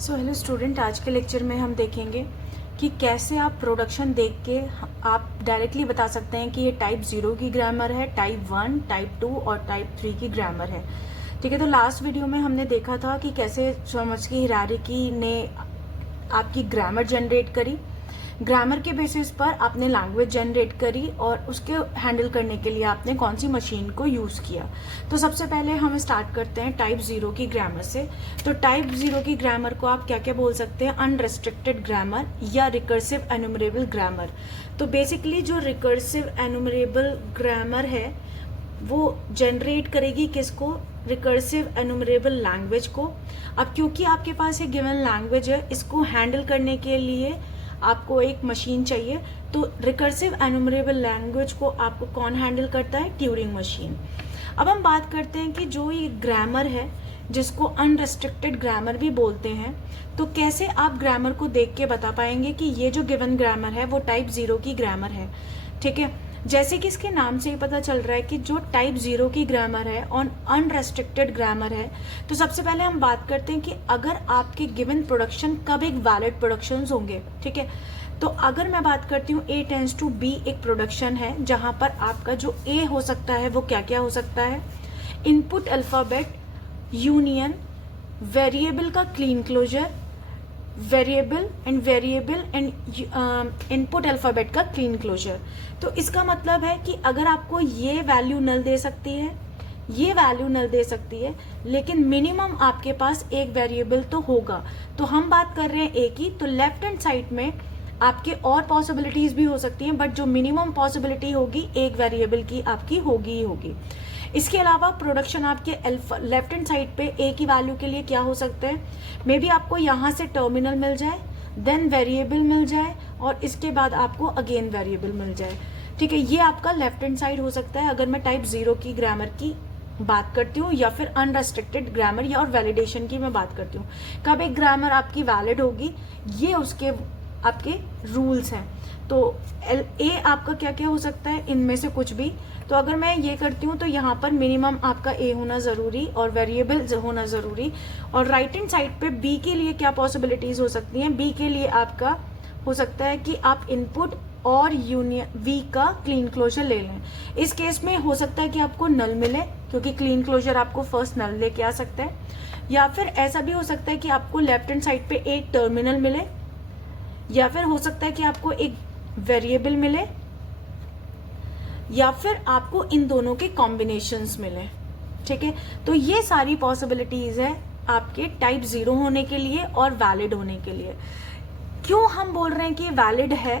So hello student, आज के lecture में हम देखेंगे कि कैसे आप प्रोडक्शन देख के आप डायरेक्टली बता सकते हैं कि ये टाइप 0 की ग्रामर है, टाइप 1, टाइप 2 और टाइप 3 की ग्रामर है। ठीक है, तो लास्ट वीडियो में हमने देखा था कि कैसे चॉम्स्की हायरार्की ने आपकी ग्रामर जनरेट करी। ग्रामर के बेसिस पर आपने लैंग्वेज जनरेट करी और उसके हैंडल करने के लिए आपने कौन सी मशीन को यूज़ किया। तो सबसे पहले हम स्टार्ट करते हैं टाइप 0 की ग्रामर से। तो टाइप 0 की ग्रामर को आप क्या क्या बोल सकते हैं? अनरेस्ट्रिक्टेड ग्रामर या रिकर्सिव एनुमरेबल ग्रामर। तो बेसिकली जो रिकर्सिव एनुमरेबल ग्रामर है वो जनरेट करेगी किसको? रिकर्सिव एनुमरेबल लैंग्वेज को। अब क्योंकि आपके पास ये गिवन लैंग्वेज है, इसको हैंडल करने के लिए आपको एक मशीन चाहिए। तो रिकर्सिव एनुमरेबल लैंग्वेज को आपको कौन हैंडल करता है? Turing machine. अब हम बात करते हैं कि जो ये ग्रामर है जिसको अनरेस्ट्रिक्टेड ग्रामर भी बोलते हैं, तो कैसे आप ग्रामर को देख के बता पाएंगे कि ये जो गिवन ग्रामर है वो टाइप 0 की ग्रामर है। ठीक है, जैसे कि इसके नाम से ही पता चल रहा है कि जो टाइप 0 की ग्रामर है और अनरेस्ट्रिक्टेड ग्रामर है। तो सबसे पहले हम बात करते हैं कि अगर आपके गिवन प्रोडक्शन कब एक वैलिड प्रोडक्शन होंगे। ठीक है, तो अगर मैं बात करती हूँ A टेंड्स टू B एक प्रोडक्शन है जहां पर आपका जो A हो सकता है वो क्या क्या हो सकता है? इनपुट अल्फाबेट यूनियन, वेरिएबल का Kleene closure, variable and input alphabet का क्लीन क्लोजर। तो इसका मतलब है कि अगर आपको ये वैल्यू नल दे सकती है, ये वैल्यू नल दे सकती है, लेकिन मिनिमम आपके पास एक वेरिएबल तो होगा। तो हम बात कर रहे हैं ए की, तो लेफ्ट हैंड साइड में आपके और पॉसिबिलिटीज भी हो सकती हैं, बट जो मिनिमम पॉसिबिलिटी होगी एक वेरिएबल की आपकी होगी ही होगी। इसके अलावा प्रोडक्शन आपके लेफ्ट हैंड साइड पे ए की वैल्यू के लिए क्या हो सकता है? मे बी आपको यहाँ से टर्मिनल मिल जाए, देन वेरिएबल मिल जाए और इसके बाद आपको अगेन वेरिएबल मिल जाए। ठीक है, ये आपका लेफ्ट हैंड साइड हो सकता है अगर मैं टाइप 0 की ग्रामर की बात करती हूँ, या फिर अनरेस्ट्रिक्टेड ग्रामर या और वैलिडेशन की मैं बात करती हूँ। कब एक ग्रामर आपकी वैलिड होगी, ये उसके आपके रूल्स हैं। तो ए आपका क्या क्या हो सकता है? इनमें से कुछ भी। तो अगर मैं ये करती हूँ तो यहाँ पर मिनिमम आपका ए होना जरूरी और वेरिएबल होना जरूरी। और राइट हैंड साइड पे बी के लिए क्या पॉसिबिलिटीज हो सकती हैं? बी के लिए आपका हो सकता है कि आप इनपुट और यूनियन वी का क्लीन क्लोजर ले लें। इस केस में हो सकता है कि आपको नल मिले, क्योंकि क्लीन क्लोजर आपको फर्स्ट नल लेके आ सकता है। या फिर ऐसा भी हो सकता है कि आपको लेफ्ट हैंड साइड पे एक टर्मिनल मिले, या फिर हो सकता है कि आपको एक वेरिएबल मिले, या फिर आपको इन दोनों के कॉम्बिनेशंस मिले। ठीक है, तो ये सारी पॉसिबिलिटीज है आपके टाइप 0 होने के लिए और वैलिड होने के लिए। क्यों हम बोल रहे हैं कि वैलिड है?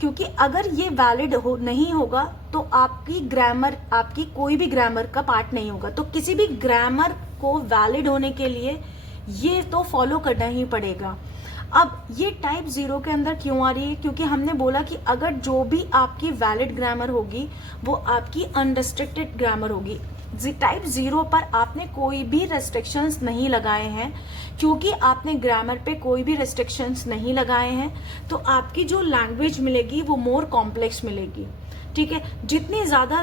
क्योंकि अगर ये वैलिड नहीं होगा तो आपकी ग्रामर, आपकी कोई भी ग्रामर का पार्ट नहीं होगा। तो किसी भी ग्रामर को वैलिड होने के लिए ये तो फॉलो करना ही पड़ेगा। अब ये टाइप 0 के अंदर क्यों आ रही है? क्योंकि हमने बोला कि अगर जो भी आपकी वैलिड ग्रामर होगी वो आपकी अनरेस्ट्रिक्टेड ग्रामर होगी। टाइप 0 पर आपने कोई भी रेस्ट्रिक्शंस नहीं लगाए हैं। क्योंकि आपने ग्रामर पे कोई भी रेस्ट्रिक्शंस नहीं लगाए हैं, तो आपकी जो लैंग्वेज मिलेगी वो मोर कॉम्प्लेक्स मिलेगी। ठीक है, जितनी ज्यादा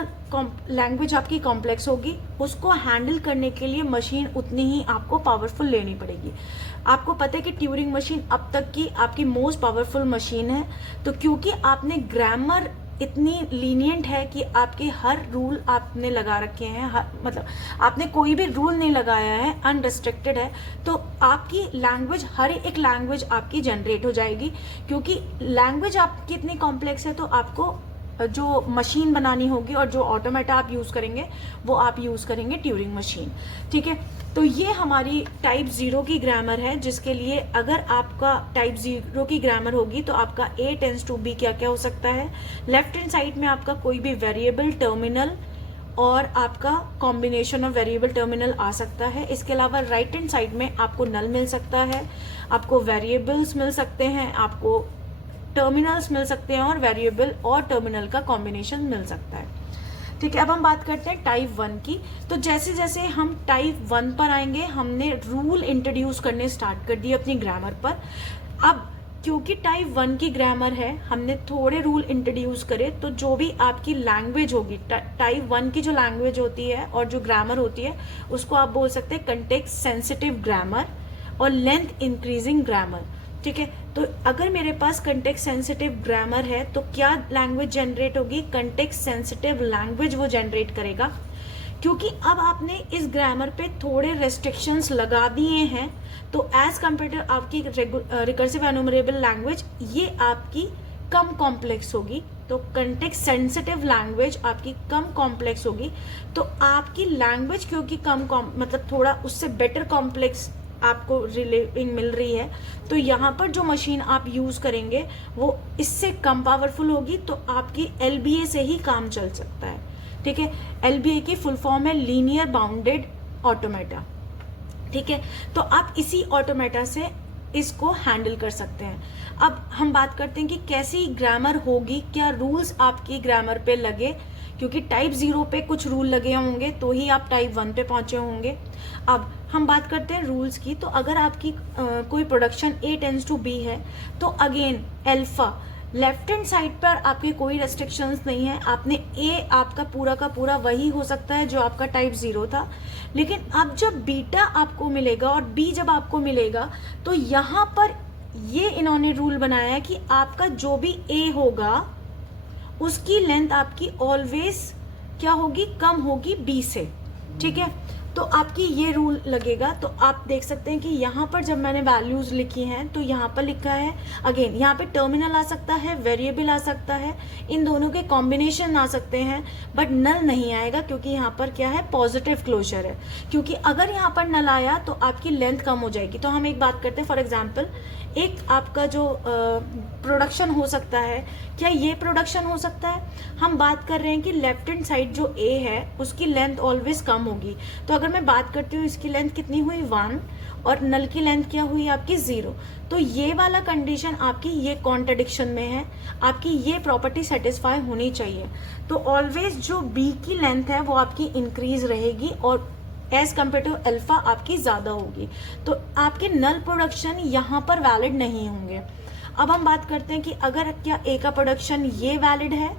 लैंग्वेज आपकी कॉम्प्लेक्स होगी, उसको हैंडल करने के लिए मशीन उतनी ही आपको पावरफुल लेनी पड़ेगी। आपको पता है कि ट्यूरिंग मशीन अब तक की आपकी मोस्ट पावरफुल मशीन है। तो क्योंकि आपने ग्रामर इतनी लीनियंट है कि आपके हर रूल आपने लगा रखे हैं, मतलब आपने कोई भी रूल नहीं लगाया है, अनरिस्ट्रिक्टेड है, तो आपकी लैंग्वेज, हर एक लैंग्वेज आपकी जनरेट हो जाएगी। क्योंकि लैंग्वेज आपकी इतनी कॉम्प्लेक्स है, तो आपको जो मशीन बनानी होगी और जो ऑटोमेटा आप यूज करेंगे वो आप यूज करेंगे ट्यूरिंग मशीन। ठीक है, तो ये हमारी टाइप 0 की ग्रामर है, जिसके लिए अगर आपका टाइप 0 की ग्रामर होगी तो आपका A टेंड्स टू B क्या क्या हो सकता है? लेफ्ट हैंड साइड में आपका कोई भी वेरिएबल, टर्मिनल और आपका कॉम्बिनेशन ऑफ वेरिएबल टर्मिनल आ सकता है। इसके अलावा राइट हैंड साइड में आपको नल मिल सकता है, आपको वेरिएबल्स मिल सकते हैं, आपको टर्मिनल्स मिल सकते हैं और वेरिएबल और टर्मिनल का कॉम्बिनेशन मिल सकता है। ठीक है, अब हम बात करते हैं टाइप 1 की। तो जैसे जैसे हम टाइप 1 पर आएंगे, हमने रूल इंट्रोड्यूस करने स्टार्ट कर दिए अपनी ग्रामर पर। अब क्योंकि टाइप 1 की ग्रामर है, हमने थोड़े रूल इंट्रोड्यूस करे, तो जो भी आपकी लैंग्वेज होगी, टाइप 1 की जो लैंग्वेज होती है और जो ग्रामर होती है, उसको आप बोल सकते हैं कंटेक्स्ट सेंसिटिव ग्रामर। और लेंथ इंक्रीजिंग ग्रामर। ठीक है, तो अगर मेरे पास कंटेक्स्ट सेंसिटिव ग्रामर है तो क्या लैंग्वेज जनरेट होगी, कंटेक्स्ट सेंसिटिव लैंग्वेज वो जनरेट करेगा, क्योंकि अब आपने इस ग्रामर पे थोड़े रेस्ट्रिक्शंस लगा दिए हैं। तो एज कम्पेयर टू आपकी रिकर्सिव एनुमरेबल लैंग्वेज, ये आपकी कम कॉम्प्लेक्स होगी। तो कंटेक्स्ट सेंसिटिव लैंग्वेज आपकी कम कॉम्प्लेक्स होगी, तो आपकी लैंग्वेज क्योंकि मतलब थोड़ा उससे बेटर कॉम्प्लेक्स आपको रिलेविंग मिल रही है, तो यहाँ पर जो मशीन आप यूज करेंगे वो इससे कम पावरफुल होगी, तो आपकी LBA से ही काम चल सकता है। ठीक है, LBA की फुल फॉर्म है लीनियर बाउंडेड ऑटोमेटा। ठीक है, तो आप इसी ऑटोमेटा से इसको हैंडल कर सकते हैं। अब हम बात करते हैं कि कैसी ग्रामर होगी, क्या रूल्स आपकी ग्रामर पे लगे, क्योंकि टाइप 0 पे कुछ रूल लगे होंगे तो ही आप टाइप 1 पे पहुंचे होंगे। अब हम बात करते हैं रूल्स की। तो अगर आपकी कोई production A tends to B है, तो again alpha left hand side पर आपके कोई रेस्ट्रिक्शंस नहीं है। आपने A आपका पूरा का पूरा वही हो सकता है जो आपका टाइप 0 था, लेकिन अब जब बीटा आपको मिलेगा और B जब आपको मिलेगा, तो यहाँ पर ये इन्होंने रूल बनाया है कि आपका जो भी A होगा उसकी लेंथ आपकी ऑलवेज क्या होगी, कम होगी B से। ठीक है, तो आपकी ये रूल लगेगा। तो आप देख सकते हैं कि यहाँ पर जब मैंने वैल्यूज लिखी हैं तो यहाँ पर लिखा है, अगेन यहाँ पे टर्मिनल आ सकता है, वेरिएबल आ सकता है, इन दोनों के कॉम्बिनेशन आ सकते हैं, बट नल नहीं आएगा क्योंकि यहाँ पर क्या है, पॉजिटिव क्लोजर है। क्योंकि अगर यहाँ पर नल आया तो आपकी लेंथ कम हो जाएगी। तो हम एक बात करते हैं, फॉर एग्जाम्पल एक आपका जो प्रोडक्शन हो सकता है, क्या ये प्रोडक्शन हो सकता है, हम बात कर रहे हैं कि लेफ्ट हैंड साइड जो A है उसकी लेंथ ऑलवेज कम होगी। तो अगर मैं बात करती हूँ इसकी लेंथ कितनी हुई 1 और नल की लेंथ क्या हुई आपकी 0, तो ये वाला कंडीशन आपकी ये कॉन्ट्रडिक्शन में है, आपकी ये प्रॉपर्टी सेटिस्फाई होनी चाहिए। तो ऑलवेज जो B की लेंथ है वो आपकी इंक्रीज रहेगी और एज कम्पेयर टू अल्फा आपकी ज्यादा होगी। तो आपके नल प्रोडक्शन यहाँ पर वैलिड नहीं होंगे। अब हम बात करते हैं कि अगर क्या A का प्रोडक्शन ये वैलिड है,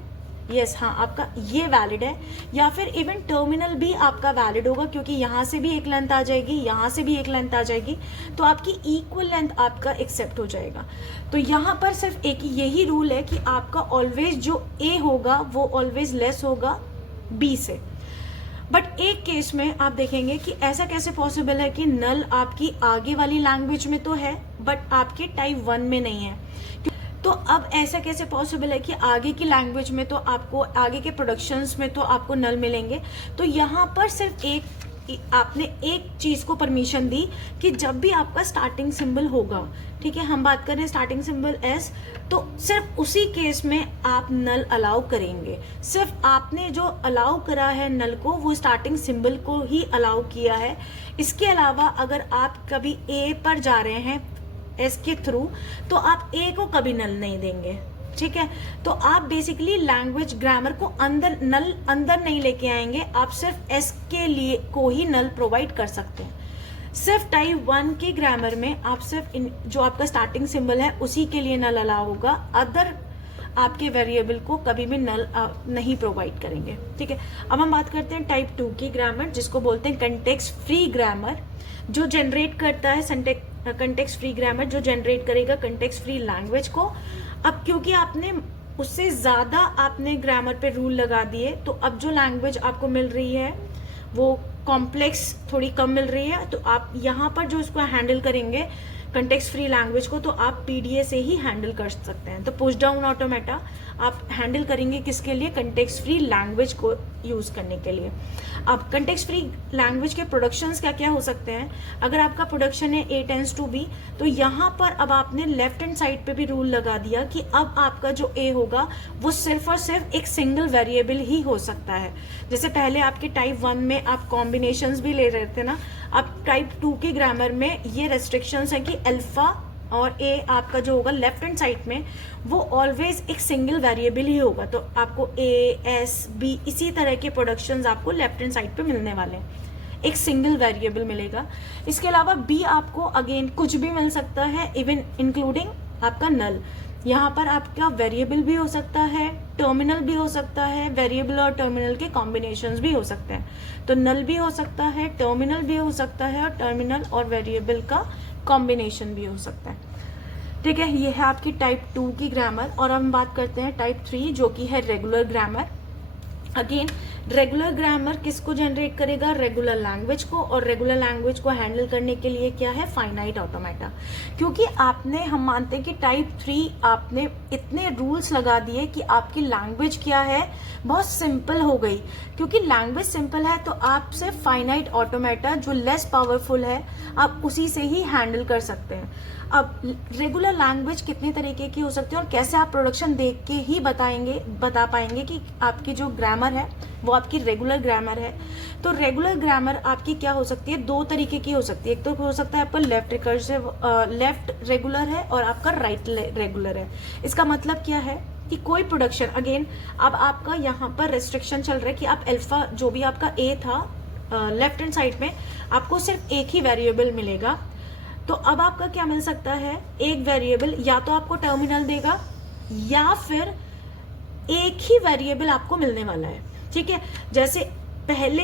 यस हाँ आपका ये वैलिड है, या फिर इवन टर्मिनल भी आपका वैलिड होगा, क्योंकि यहाँ से भी एक लेंथ आ जाएगी, यहाँ से भी एक लेंथ आ जाएगी, तो आपकी इक्वल लेंथ आपका एक्सेप्ट हो जाएगा। तो यहाँ पर सिर्फ एक यही रूल है कि आपका ऑलवेज जो A होगा वो ऑलवेज लेस होगा B से। बट एक केस में आप देखेंगे कि ऐसा कैसे पॉसिबल है कि नल आपकी आगे वाली लैंग्वेज में तो है बट आपके टाइप 1 में नहीं है। तो अब ऐसा कैसे पॉसिबल है कि आगे की लैंग्वेज में तो आपको, आगे के प्रोडक्शंस में तो आपको नल मिलेंगे। तो यहाँ पर सिर्फ आपने एक चीज को परमिशन दी कि जब भी आपका स्टार्टिंग सिंबल होगा, ठीक है, हम बात कर रहे हैं स्टार्टिंग सिंबल S, तो सिर्फ उसी केस में आप नल अलाउ करेंगे। सिर्फ आपने जो अलाउ करा है नल को, वो स्टार्टिंग सिंबल को ही अलाउ किया है। इसके अलावा अगर आप कभी A पर जा रहे हैं S के थ्रू, तो आप A को कभी नल नहीं देंगे। ठीक है, तो आप बेसिकली लैंग्वेज ग्रामर को अंदर नहीं लेके आएंगे, आप सिर्फ S के लिए को ही नल प्रोवाइड कर सकते हैं। सिर्फ टाइप 1 के ग्रामर में आप सिर्फ जो आपका स्टार्टिंग सिंबल है उसी के लिए नल अलाउ होगा, अदर आपके वेरिएबल को कभी भी नल नहीं प्रोवाइड करेंगे। ठीक है, अब हम बात करते हैं टाइप 2 की ग्रामर, जिसको बोलते हैं कंटेक्स्ट फ्री ग्रामर, जो जनरेट करता है कंटेक्स्ट फ्री ग्रामर, जो जनरेट करेगा कंटेक्स्ट फ्री लैंग्वेज को। अब क्योंकि आपने उससे ज्यादा आपने ग्रामर पे रूल लगा दिए, तो अब जो लैंग्वेज आपको मिल रही है वो कॉम्प्लेक्स थोड़ी कम मिल रही है। तो आप यहाँ पर जो इसको हैंडल करेंगे कंटेक्स्ट फ्री लैंग्वेज को, तो आप PDA से ही हैंडल कर सकते हैं। तो पुश डाउन ऑटोमेटा आप हैंडल करेंगे किसके लिए, कंटेक्स्ट फ्री लैंग्वेज को यूज करने के लिए। अब कंटेक्स्ट फ्री लैंग्वेज के प्रोडक्शंस क्या क्या हो सकते हैं। अगर आपका प्रोडक्शन है A टेंड्स टू B, तो यहाँ पर अब आपने लेफ्ट हैंड साइड पे भी रूल लगा दिया कि अब आपका जो A होगा वो सिर्फ और सिर्फ एक सिंगल वेरिएबल ही हो सकता है। जैसे पहले आपके टाइप 1 में आप कॉम्बिनेशंस भी ले रहे थे ना, अब टाइप 2 के ग्रामर में ये रेस्ट्रिक्शंस है कि अल्फा और A आपका जो होगा लेफ्ट हैंड साइड में वो ऑलवेज एक सिंगल वेरिएबल ही होगा। तो आपको A, S, B इसी तरह के प्रोडक्शंस आपको लेफ्ट हैंड साइड पे मिलने वाले हैं, एक सिंगल वेरिएबल मिलेगा। इसके अलावा B आपको अगेन कुछ भी मिल सकता है, इवन इंक्लूडिंग आपका नल। यहाँ पर आपका वेरिएबल भी हो सकता है, टर्मिनल भी हो सकता है, वेरिएबल और टर्मिनल के कॉम्बिनेशंस भी हो सकते हैं। तो नल भी हो सकता है, टर्मिनल भी हो सकता है और टर्मिनल और वेरिएबल का कॉम्बिनेशन भी हो सकता है। ठीक है, ये है आपकी टाइप 2 की ग्रामर। और हम बात करते हैं टाइप 3 जो कि है regular grammar. Again regular grammar किसको जनरेट करेगा? रेगुलर लैंग्वेज को। और रेगुलर लैंग्वेज को हैंडल करने के लिए क्या है? Finite automata. क्योंकि आपने, हम मानते हैं कि टाइप 3 आपने इतने रूल्स लगा दिए कि आपकी लैंग्वेज क्या है, बहुत सिंपल हो गई। क्योंकि लैंग्वेज सिंपल है तो आप सिर्फ फाइनाइट ऑटोमेटा जो लेस पावरफुल है आप उसी से ही हैंडल कर सकते हैं। अब रेगुलर लैंग्वेज कितने तरीके की हो सकती है और कैसे आप प्रोडक्शन देख के ही बता पाएंगे कि आपकी जो ग्रामर है वो आपकी रेगुलर ग्रामर है। तो रेगुलर ग्रामर आपकी क्या हो सकती है? 2 तरीके की हो सकती है। एक तो हो सकता है आपका लेफ्ट रेगुलर है और आपका राइट रेगुलर है। इसका मतलब क्या है कि कोई प्रोडक्शन, अगेन अब आपका यहाँ पर रेस्ट्रिक्शन चल रहा है कि आप अल्फा जो भी आपका ए था लेफ्ट हैंड साइड में आपको सिर्फ एक ही वेरिएबल मिलेगा। तो अब आपका क्या मिल सकता है? एक वेरिएबल या तो आपको टर्मिनल देगा या फिर एक ही वेरिएबल आपको मिलने वाला है। ठीक है, जैसे पहले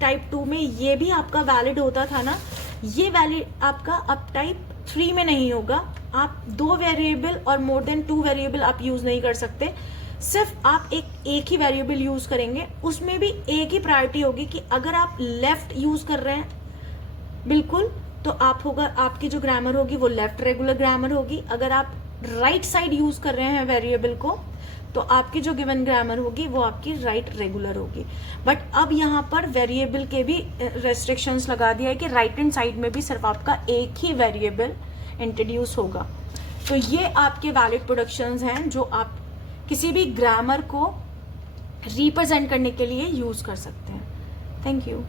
टाइप 2 में ये भी आपका वैलिड होता था ना, ये वैलिड आपका अब टाइप 3 में नहीं होगा। आप 2 वेरिएबल और मोर देन 2 वेरिएबल आप यूज नहीं कर सकते। सिर्फ आप एक ही वेरिएबल यूज करेंगे। उसमें भी एक ही प्रायोरिटी होगी कि अगर आप लेफ्ट यूज कर रहे हैं बिल्कुल तो आपकी जो ग्रामर होगी वो लेफ्ट रेगुलर ग्रामर होगी। अगर आप राइट साइड यूज कर रहे हैं वेरिएबल को तो आपकी जो गिवन ग्रामर होगी वो आपकी राइट रेगुलर होगी। बट अब यहाँ पर वेरिएबल के भी रेस्ट्रिक्शंस लगा दिया है कि राइट हैंड साइड में भी सिर्फ आपका एक ही वेरिएबल इंट्रोड्यूस होगा। तो ये आपके वैलिड प्रोडक्शंस हैं जो आप किसी भी ग्रामर को रिप्रेजेंट करने के लिए यूज कर सकते हैं। Thank you.